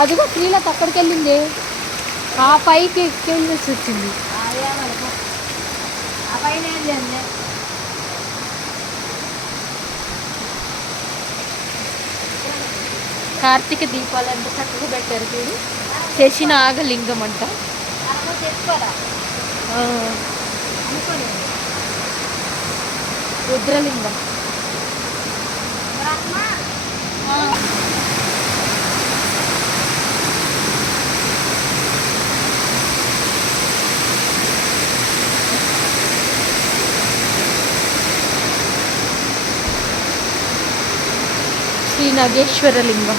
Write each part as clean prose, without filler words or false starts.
అదిగో శ్రీలత అక్కడికి వెళ్ళింది, ఆ పైకి ఎక్కేసి వచ్చింది. కార్తీక దీపాలు ఎంత చక్కగా పెట్టారు చూడు. శశినాగలింగం అంట. రుద్రలింగం. శ్రీ నాగేశ్వరలింగం.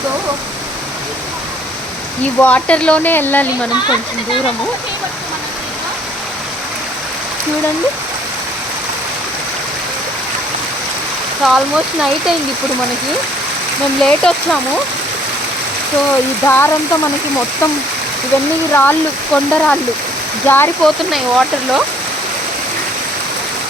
సో ఈ వాటర్లోనే వెళ్ళాలి మనం కొంచెం దూరము. చూడండి, ఆల్మోస్ట్ నైట్ అయింది ఇప్పుడు మనకి. మేము లేట్ వచ్చాము. సో ఈ దారంతా మనకి మొత్తం ఇవన్నీ రాళ్ళు, కొండరాళ్ళు జారిపోతున్నాయి వాటర్లో.